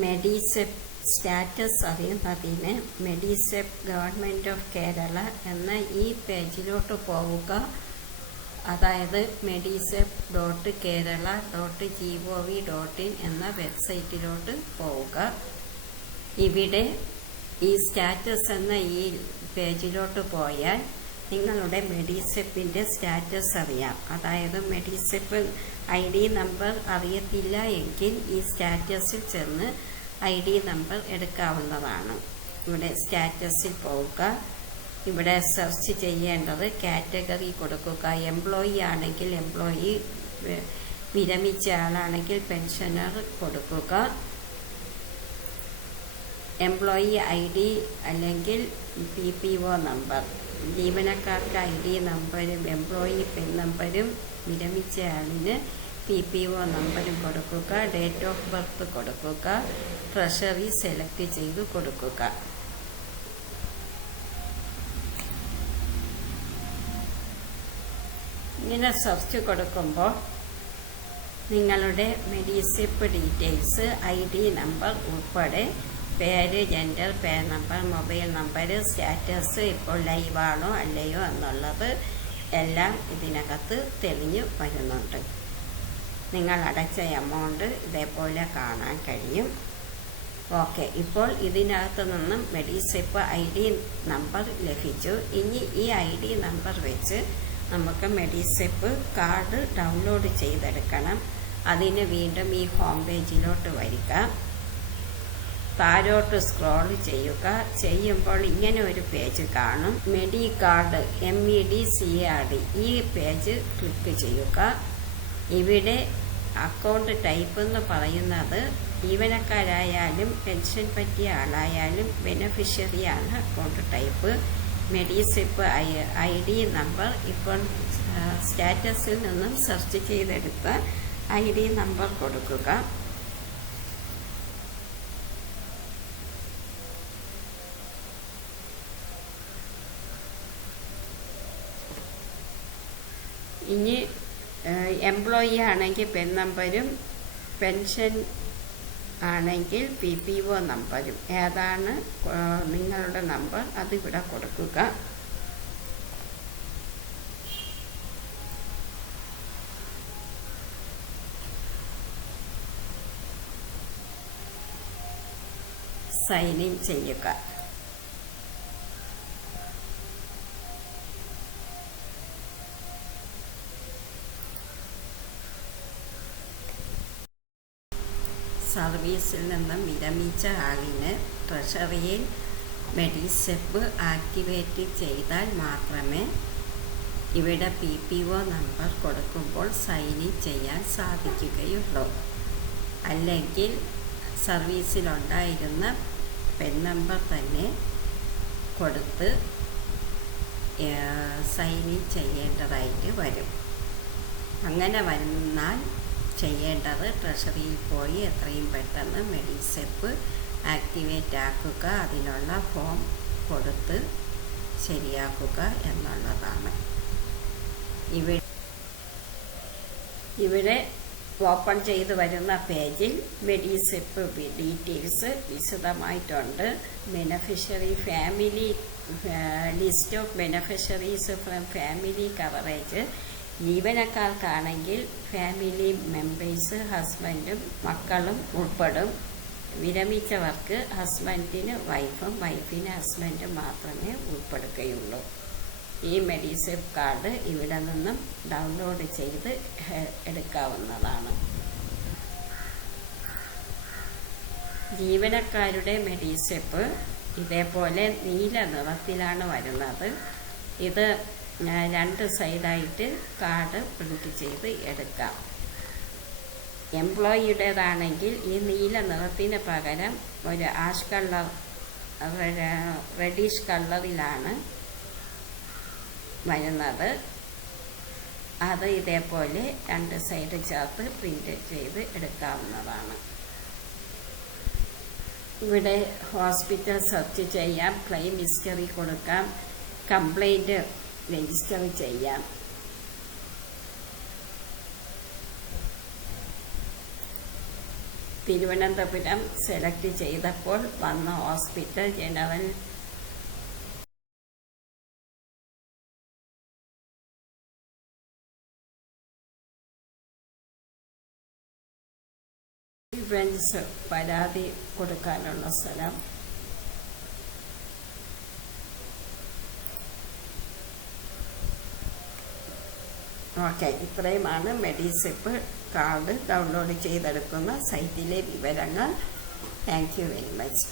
MEDISEP status അറിയുന്നതിന് MEDISEP government of Kerala എന്ന ഈ പേജിലോട്ട് പോവുക. അതായത് Medisep dot Kerala dot G O V dot in എന്ന വെബ്സൈറ്റിലോട്ട് പോവുക. ഇവിടെ ഈ സ്റ്റാറ്റസ് എന്ന ഈ പേജിലോട്ട് പോയാൽ നിങ്ങളുടെ മെഡിസെപ്പിന്റെ സ്റ്റാറ്റസ് അറിയാം. അതായത് മെഡിസെപ്പ് ഐ ഡി നമ്പർ അറിയത്തില്ല എങ്കിൽ ഈ സ്റ്റാറ്റസിൽ ചെന്ന് ഐ ഡി നമ്പർ എടുക്കാവുന്നതാണ്. ഇവിടെ സ്റ്റാറ്റസിൽ പോവുക. ഇവിടെ സെർച്ച് ചെയ്യേണ്ടത് കാറ്റഗറി കൊടുക്കുക. എംപ്ലോയി ആണെങ്കിൽ എംപ്ലോയി വിരമിച്ച ആളാണെങ്കിൽ പെൻഷനർ കൊടുക്കുക. എംപ്ലോയി ഐ ഡി അല്ലെങ്കിൽ പി പി ഒ നമ്പർ. ജീവനക്കാർക്ക് ഐ ഡി നമ്പരും എംപ്ലോയി പെൻ നമ്പരും വിരമിച്ച ആളിന് പി പി ഒ നമ്പരും കൊടുക്കുക ഡേറ്റ് ഓഫ് ബർത്ത് കൊടുക്കുക ട്രഷറി സെലക്ട് ചെയ്ത് കൊടുക്കുക. ഇങ്ങനെ സെർച്ച് കൊടുക്കുമ്പോൾ നിങ്ങളുടെ Medisep details I D number ഉൾപ്പെടെ പേര് gender pay number mobile number status ഇപ്പോൾ ലൈവാണോ അല്ലയോ എന്നുള്ളത് എല്ലാം ഇതിനകത്ത് തെളിഞ്ഞു വരുന്നുണ്ട്. നിങ്ങൾ അടച്ച എമൗണ്ട് ഇതേപോലെ കാണാൻ കഴിയും. ഓക്കെ ഇപ്പോൾ ഇതിനകത്ത് നിന്നും മെഡിസിപ്പ് ഐ ഡി നമ്പർ ലഭിച്ചു. ഇനി ഈ ഐ ഡി നമ്പർ വെച്ച് നമുക്ക് മെഡിസിപ്പ് കാർഡ് ഡൗൺലോഡ് ചെയ്തെടുക്കണം. അതിന് വീണ്ടും ഈ ഹോം പേജിലോട്ട് വരിക. താരോട്ട് സ്ക്രോൾ ചെയ്യുക. ചെയ്യുമ്പോൾ ഇങ്ങനെ ഒരു പേജ് കാണും. Medi card M E D C R D ഈ പേജ് ക്ലിക്ക് ചെയ്യുക. ഇവിടെ അക്കൗണ്ട് ടൈപ്പ് എന്ന് പറയുന്നത് ജീവനക്കാരായാലും പെൻഷൻ പറ്റിയ ആളായാലും ബെനഫിഷ്യറിയാണ് account type Medisep I D number ഇപ്പോൾ സ്റ്റാറ്റസിൽ നിന്നും സെർച്ച് ചെയ്തെടുത്ത് ഐ ഡി നമ്പർ കൊടുക്കുക. ഇനി എംപ്ലോയി ആണെങ്കിൽ പെൻ നമ്പരും പെൻഷൻ ആണെങ്കിൽ പി പി ഒ നമ്പരും. ഏതാണ് നിങ്ങളുടെ നമ്പർ അതിവിടെ കൊടുക്കുക. സൈൻ ഇൻ ചെയ്യുക. സർവീസിൽ നിന്നും വിരമിച്ച ആളിന് ട്രഷറിയിൽ മെഡിസെപ്പ് ആക്ടിവേറ്റ് ചെയ്താൽ മാത്രമേ ഇവിടെ പി പി ഒ നമ്പർ കൊടുക്കുമ്പോൾ സൈൻ ഇൻ ചെയ്യാൻ സാധിക്കുകയുള്ളൂ. അല്ലെങ്കിൽ സർവീസിലുണ്ടായിരുന്ന പെൻ നമ്പർ തന്നെ കൊടുത്ത് സൈൻ ഇൻ ചെയ്യേണ്ടതായിട്ട് വരും. അങ്ങനെ വന്നാൽ ചെയ്യേണ്ടത് ട്രഷറിയിൽ പോയി എത്രയും പെട്ടെന്ന് മെഡിസെപ്പ് ആക്ടിവേറ്റ് ആക്കുക. അതിനുള്ള ഫോം കൊടുത്ത് ശരിയാക്കുക എന്നുള്ളതാണ്. ഇവിടെ ഇവിടെ ഓപ്പൺ ചെയ്ത് വരുന്ന പേജിൽ Medisep details വിശദമായിട്ടുണ്ട്. Beneficiary family list of beneficiaries from family coverage ജീവനക്കാർക്കാണെങ്കിൽ family members ഹസ്ബൻഡും മക്കളും ഉൾപ്പെടും. വിരമിച്ചവർക്ക് ഹസ്ബൻഡിന് വൈഫും വൈഫിന് ഹസ്ബൻഡും മാത്രമേ ഉൾപ്പെടുകയുള്ളൂ. ഈ മെഡിസെപ്പ് കാർഡ് ഇവിടെ നിന്നും ഡൗൺലോഡ് ചെയ്ത് എടുക്കാവുന്നതാണ്. ജീവനക്കാരുടെ മെഡിസെപ്പ് ഇതേപോലെ നീല നിറത്തിലാണ് വരുന്നത്. ഇത് രണ്ട് സൈഡായിട്ട് കാർഡ് പ്രിന്റ് ചെയ്ത് എടുക്കാം. എംപ്ലോയിയുടേതാണെങ്കിൽ ഈ നീല നിറത്തിന് പകരം ഒരു ആഷ് കളർ റെഡിഷ് കളറിലാണ് വരുന്നത്. അത് ഇതേപോലെ രണ്ട് സൈഡ് ചേർത്ത് പ്രിന്റ് ചെയ്ത് എടുക്കാവുന്നതാണ്. ഇവിടെ ഹോസ്പിറ്റൽ സെർച്ച് ചെയ്യാം ക്ലെയിം ഹിസ്റ്ററി കൊടുക്കാം കംപ്ലൈന്റ് രജിസ്റ്റർ ചെയ്യാം. തിരുവനന്തപുരം സെലക്ട് ചെയ്തപ്പോൾ വന്ന ഹോസ്പിറ്റൽ ജനറൽ ഫ്രണ്ട്സ് പരാതി കൊടുക്കാനുള്ള സ്ഥലം ഓക്കെ ഇത്രയുമാണ് മെഡിസിപ്പ് കാർഡ് ഡൗൺലോഡ് ചെയ്തെടുക്കുന്ന സൈറ്റിലെ വിവരങ്ങൾ. Thank you very much.